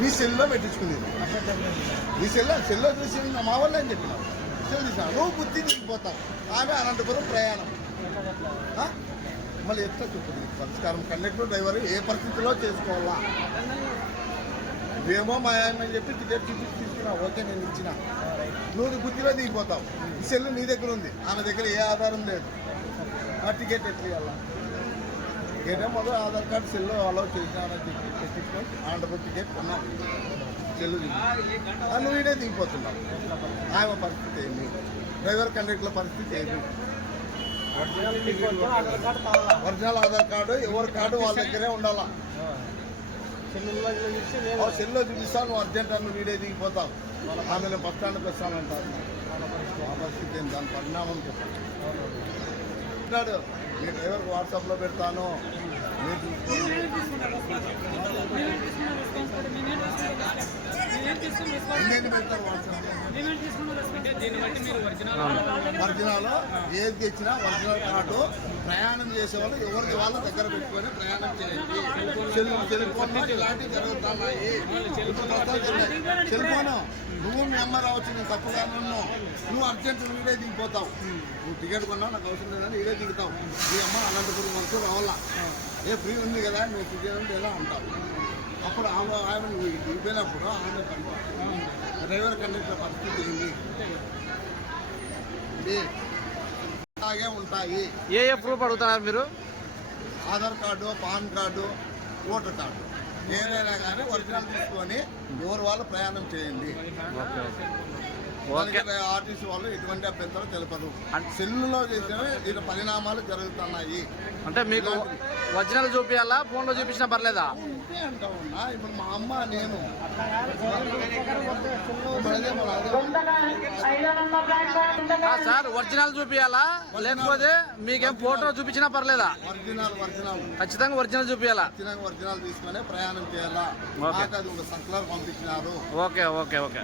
మీ సెల్లో పెట్టించుకుంది మీ సెల్లో సెల్లో చూసి నా మా వల్ల అని చెప్పినావు సెల్ చూసా నువ్వు బుద్ధి దిగిపోతావు ఆమె అనంతపురం ప్రయాణం. మళ్ళీ ఎట్లా చెప్పు సంస్కారం కండక్టర్ డ్రైవర్ ఏ పరిస్థితిలో చేసుకోవాలా? నువ్వేమో మా ఆయన అని చెప్పి టికెట్ టికెట్ తీసుకున్నావు ఓకే నేను ఇచ్చిన. నువ్వు నీ బుద్ధిలో దిగిపోతావు. ఈ సెల్ నీ దగ్గర ఉంది. ఆమె దగ్గర ఏ ఆధారం లేదు. ఆ టికెట్ ఎట్లా ఇవ్వాలా మొదలు ఆధార్ కార్డు సెల్ అలౌ చేసినారని చెప్పి పెట్టించుకొని ఆంధ్రప్రదేశ్ టికెట్ కొన్నావు సెల్ నువ్వు దిగిపోతున్నావు ఆమె పరిస్థితి ఏమి డ్రైవర్ కండక్టర్ల పరిస్థితి ఏమి ఒరిజినల్ ఆధార్ కార్డు ఎవరి కార్డు వాళ్ళ దగ్గరే ఉండాలా? ఆ సెల్లో చూపిస్తాను నువ్వు అర్జెంట్ అని వీడే దిగిపోతావు. ఆమె నేను బస్ స్టాండ్కి వస్తానంటారు. ఆ పరిస్థితి ఏంటి దాని పరిణామం చెప్పండి అంటాడు మీ డ్రైవర్కి వాట్సాప్లో పెడతాను? మీరు చూసుకోండి. ఇంకేంటి పెడతారు వాట్సాప్లో? ఒరిజినల్ ఏది తెచ్చినా ఒరిజినల్ కార్డు ప్రయాణం చేసే వాళ్ళు ఎవరికి వాళ్ళ దగ్గర పెట్టుకొని ప్రయాణం చేయండి సెల్ సెల్ ఫోన్ ఇలాంటివి జరుగుతున్నాయి. ఇప్పుడు సెల్ ఫోన్. నువ్వు మీ అమ్మ రావచ్చు నేను తప్పుగా ఉన్నావు నువ్వు అర్జెంట్ వీడే దిగిపోతావు. నువ్వు టికెట్ కొన్నావు నాకు అవసరం లేదని వీడే దిగుతావు. మీ అమ్మ అనంతపురం వరకు రావాలా. ఏ ఫ్రీ ఉంది కదా నువ్వు టికెట్ ఎలా ఉంటావు ఆమె ఆమె నువ్వు దిగిపోయినప్పుడు ఆమె డ్రైవర్ కండక్టర్ పరిస్థితి ఏంటి అలాగే ఉంటాయి. ఏ ఏ ప్రూఫ్ అడుగుతున్నారు మీరు? Aadhaar card PAN card voter card. ఏదైనా కానీ ఒరిజినల్ తీసుకొని ఎవరు వాళ్ళు ప్రయాణం చేయండి. ఆర్టీసీ వాళ్ళు ఎటువంటి అభ్యంతరం తెలపరు అన్- సెల్లులో చేసినవి ఇలా పరిణామాలు జరుగుతున్నాయి. అంటే మీకు ఒరిజినల్ చూపించాలా ఫోన్లో చూపించినా పర్లేదా? ఉంటే ఇప్పుడు మా అమ్మ నేను ఇప్పుడు అదే మన అదే ఆ, సార్ ఒరిజినల్ చూపించాలా లేకపోతే మీకేం ఫోటో చూపించినా పర్లేదా? ఒరిజినల్ ఒరిజినల్ ఖచ్చితంగా ఒరిజినల్ చూపించాలా ఖచ్చితంగా ఒరిజినల్ తీసుకొని ప్రయాణం చేయాలా? ఓకే. నాకు అది ఒక సర్కులర్ పంపించినారు. Okay okay okay.